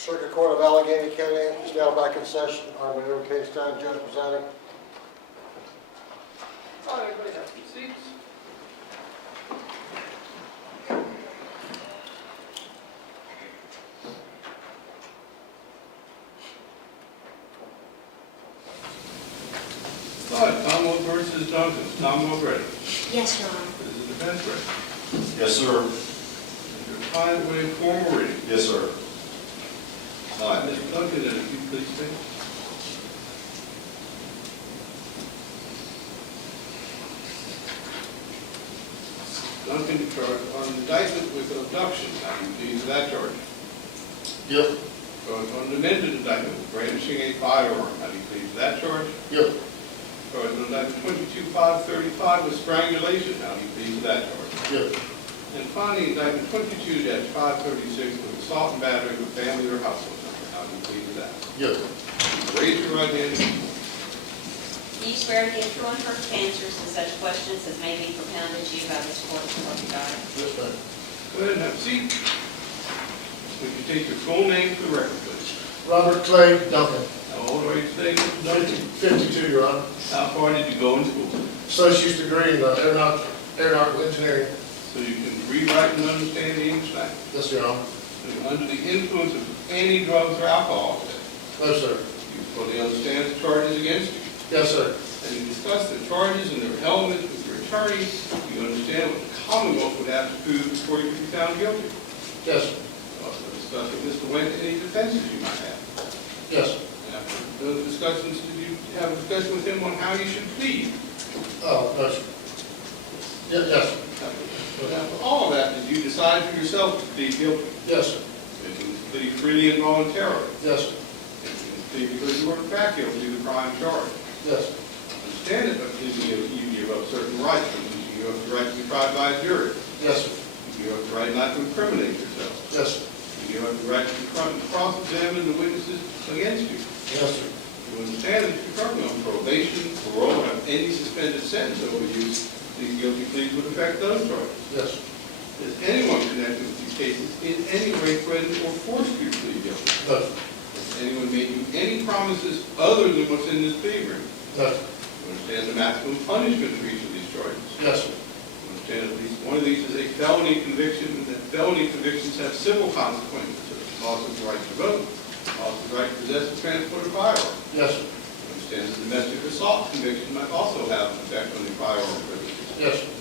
Circuit Court of Alleghany County is now back in session. On the case time, Judge presiding. All right, everybody have some seats. All right, Commonwealth versus Duncan. Commonwealth ready. Yes, Your Honor. Is the defense ready? Yes, sir. Is your client waive formal reading? Yes, sir. All right, Mr. Duncan, if you please stand. Duncan, charged on indictment with abduction. Now you plead to that charge. Yep. Charged on amended indictment with brandishing a firearm. How do you plead to that charge? Yep. Charged on indictment 22-535 with strangulation. How do you plead to that charge? Yep. And finally, indictment 22-536 with assault and battery with family or household member. How do you plead to that? Yep. Raise your right hand. Do you swear to give true and perfect answers to such questions as may be propounded to you by this court before you die? Yes, ma'am. Go ahead and have a seat. Would you take your full name for the record, please? Robert Clay Duncan, How old are you today? 52, Your Honor. How far did you go in school? Associate's degree in aeronautical engineering. So you can read, write, and understand the English language. Yes, Your Honor. So you're under the influence of any drugs or alcohol today. No, sir. You fully understand the charges against you. Yes, sir. And you discuss the charges and their elements with your attorney. You understand what the Commonwealth would have to prove before you can be found guilty. Yes, sir. You also discuss with Mr. Wendt any defenses you might have. Yes, sir. After those discussions, did you have a discussion with him on how you should plead? Oh, no, sir. Yes, sir. After all of that, did you decide for yourself to plead guilty? Yes, sir. Did you plead freely and voluntarily? Yes, sir. Did you plead because you were in fact guilty of the crime charged? Yes, sir. Understand that by pleading guilty, you give up certain rights. You give up the right to be tried by a jury. Yes, sir. You give up the right not to incriminate yourself. Yes, sir. You give up the right to cross-examine the witnesses against you. Yes, sir. You understand that you're currently on probation, parole, or have any suspended sentence over you. These guilty pleas would affect those charges. Yes, sir. Has anyone connected with these cases in any way threatened or forced you to plead guilty? No, sir. Has anyone made you any promises other than what's in this plea agreement? No, sir. You understand the maximum punishment for each of these charges? Yes, sir. You understand at least one of these is a felony conviction, and that felony convictions have civil consequences, such as loss of the right to vote, loss of the right to possess and transport a firearm. Yes, sir. You understand the domestic assault conviction might also have an effect on the firearm privileges. Yes, sir.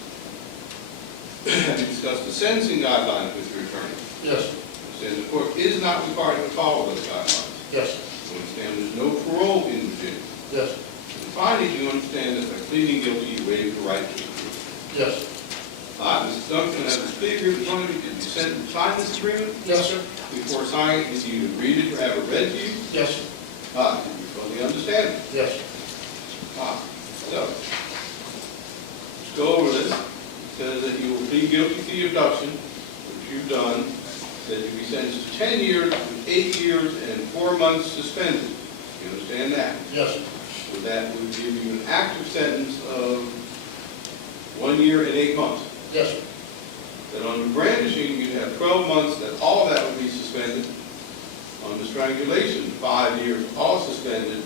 Have you discussed the sentencing guidelines with your attorney? Yes, sir. You understand the court is not required to follow those guidelines. Yes, sir. You understand there's no parole in Virginia. Yes, sir. And finally, you understand that by pleading guilty, you waive the right to appeal. Yes, sir. Mr. Duncan, has this plea agreement in front of you? Did you sign this agreement? Yes, sir. Before signing it, did you read it or have it read to you? Yes, sir. Did you fully understand it? Yes, sir. So, let's go over this. It says that you will plead guilty to the abduction, which you've done, that you'll be sentenced to 10 years with 8 years and 4 months suspended. You understand that? Yes, sir. So that would give you an active sentence of 1 year and 8 months. Yes, sir. That on the brandishing, you'd have 12 months, that all of that would be suspended. On the strangulation, 5 years, all suspended.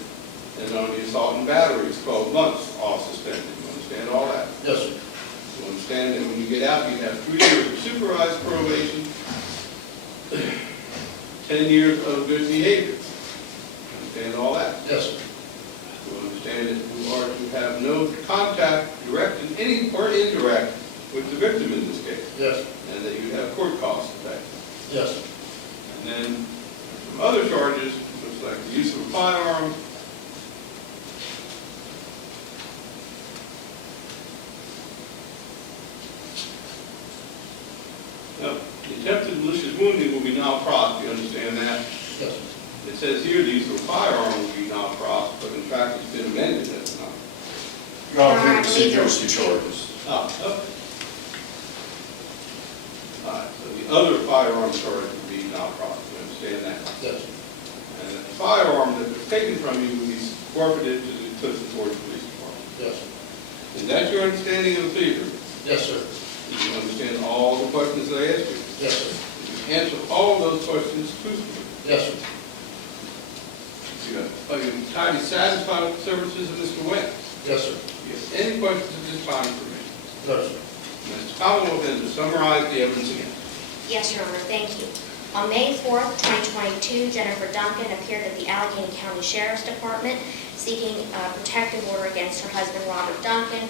And on the assault and battery, it's 12 months, all suspended. You understand all that? Yes, sir. You understand that when you get out, you have 3 years of supervised probation, 10 years of good behavior. You understand all that? Yes, sir. You understand that you are to have no contact, direct and any or indirect, with the victim in this case, Yes, sir. and that you have court costs to pay. Yes, sir. And then some other charges, looks like the use of a firearm, now, the attempted malicious wounding will be non-pros, you understand that? Yes, sir. It says here the use of a firearm will be non-pros, but in fact it's been amended as not. Your Honor, we received those two charges. Okay. All right, so the other firearm charge would be non-pros, you understand that? Yes, sir. And the firearm that was taken from you would be forfeited to the Clifton Forge Police Department. Yes, sir. Is that your understanding of the plea agreement? Yes, sir. Did you understand all the questions that I asked you? Yes, sir. Did you answer all of those questions truthfully. Yes, sir. Are you entirely satisfied with the services of Mr. Webb? Yes, sir. Do you have any questions at this time for me? No, sir. Mr. Commonwealth, then to summarize the evidence again. Yes, Your Honor, thank you. On May 4th, 2022, Jennifer Duncan appeared at the Alleghany County Sheriff's Department seeking a protective order against her husband, Robert Duncan,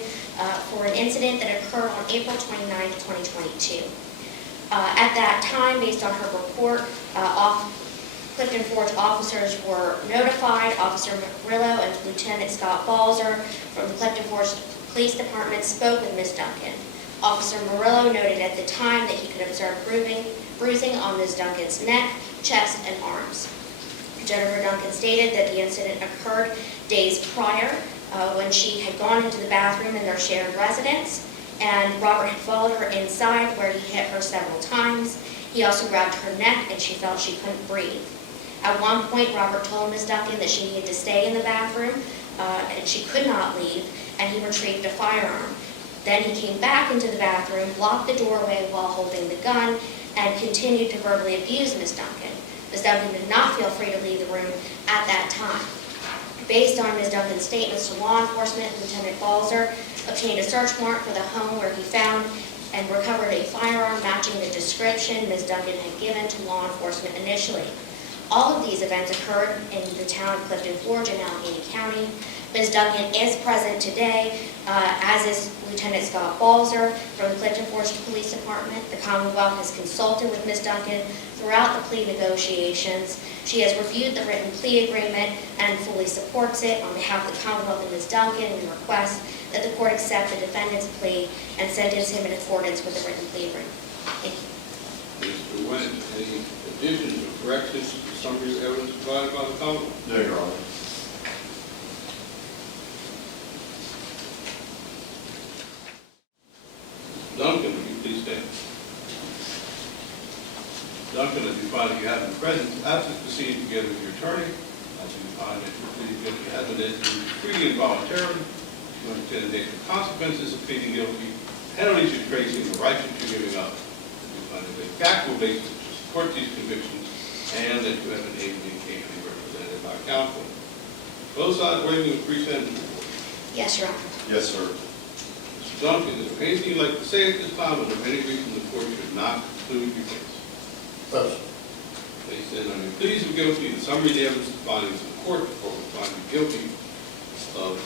for an incident that occurred on April 29th, 2022. At that time, based on her report, Clifton Forge officers were notified. Officer Murillo and Lieutenant Scott Balzer from the Clifton Forge Police Department spoke with Ms. Duncan. Officer Murillo noted at the time that he could observe bruising on Ms. Duncan's neck, chest, and arms. Jennifer Duncan stated that the incident occurred days prior when she had gone into the bathroom in their shared residence, and Robert had followed her inside where he hit her several times. He also grabbed her neck and she felt she couldn't breathe. At one point, Robert told Ms. Duncan that she needed to stay in the bathroom and she could not leave, and he retrieved a firearm. Then he came back into the bathroom, blocked the doorway while holding the gun, and continued to verbally abuse Ms. Duncan. Ms. Duncan did not feel free to leave the room at that time. Based on Ms. Duncan's statements to law enforcement, Lieutenant Balzer obtained a search warrant for the home where he found and recovered a firearm matching the description Ms. Duncan had given to law enforcement initially. All of these events occurred in the town of Clifton Forge in Alleghany County. Ms. Duncan is present today, as is Lieutenant Scott Balzer from the Clifton Forge Police Department. The Commonwealth has consulted with Ms. Duncan throughout the plea negotiations. She has reviewed the written plea agreement and fully supports it. On behalf of the Commonwealth and Ms. Duncan, we request that the court accept the defendant's plea and sentence him in accordance with the written plea agreement. Thank you. Mr. Webb, any additions or corrections to the summary of evidence provided by the Commonwealth? No, Your Honor. Duncan, would you please stand? Duncan, as you find that you have been present, after proceeding together with your attorney, as you find that you pleaded guilty has been entered freely and voluntarily, you understand the consequences of pleading guilty, penalties you're facing, the rights that you're giving up. You find that a factual basis to support these convictions, and that you have been ably and capably represented by counsel. Both sides waiving the pre-sentence report. Yes, Your Honor. Yes, sir. Mr. Duncan, is there anything you'd like to say at this time, or is there any reason the court should not conclude your case? No, sir. Based then on your pleas of guilty, the summary of the evidence and findings of the court, the court will find you guilty of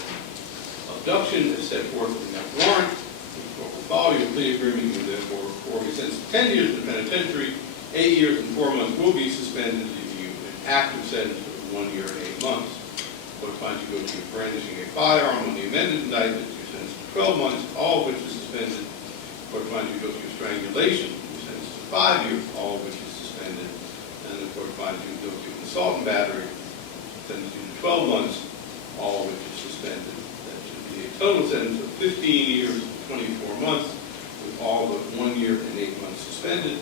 abduction as set forth in that warrant. The court will follow your plea agreement, and therefore be sentenced to 10 years in the penitentiary, 8 years and 4 months will be suspended if you an active sentence of 1 year and 8 months. The court finds you guilty of brandishing a firearm on the amended indictment, you're sentenced to 12 months, all of which is suspended. The court finds you guilty of strangulation, you're sentenced to 5 years, all of which is suspended. And the court finds you guilty of assault and battery, sentenced you to 12 months, all of which is suspended. That should be a total sentence of 15 years and 24 months, with all but 1 year and 8 months suspended.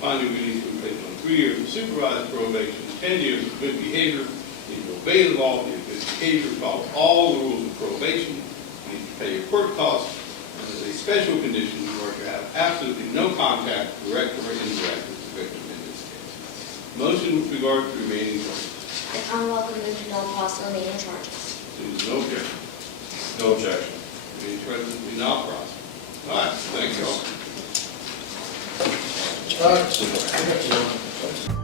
Find you guilty to be placed on 3 years of supervised probation, 10 years of good behavior. You need to obey the law, you have good behavior, follow all the rules of probation. You need to pay your court costs. And as a special condition, you are to have absolutely no contact, direct or indirect, with the victim in this case. Motion with regard to remaining charges. The Commonwealth will move to null pros the remaining charges. There's no objection. No objection. Remaining charges will be not processed. All right, thank you all. All right.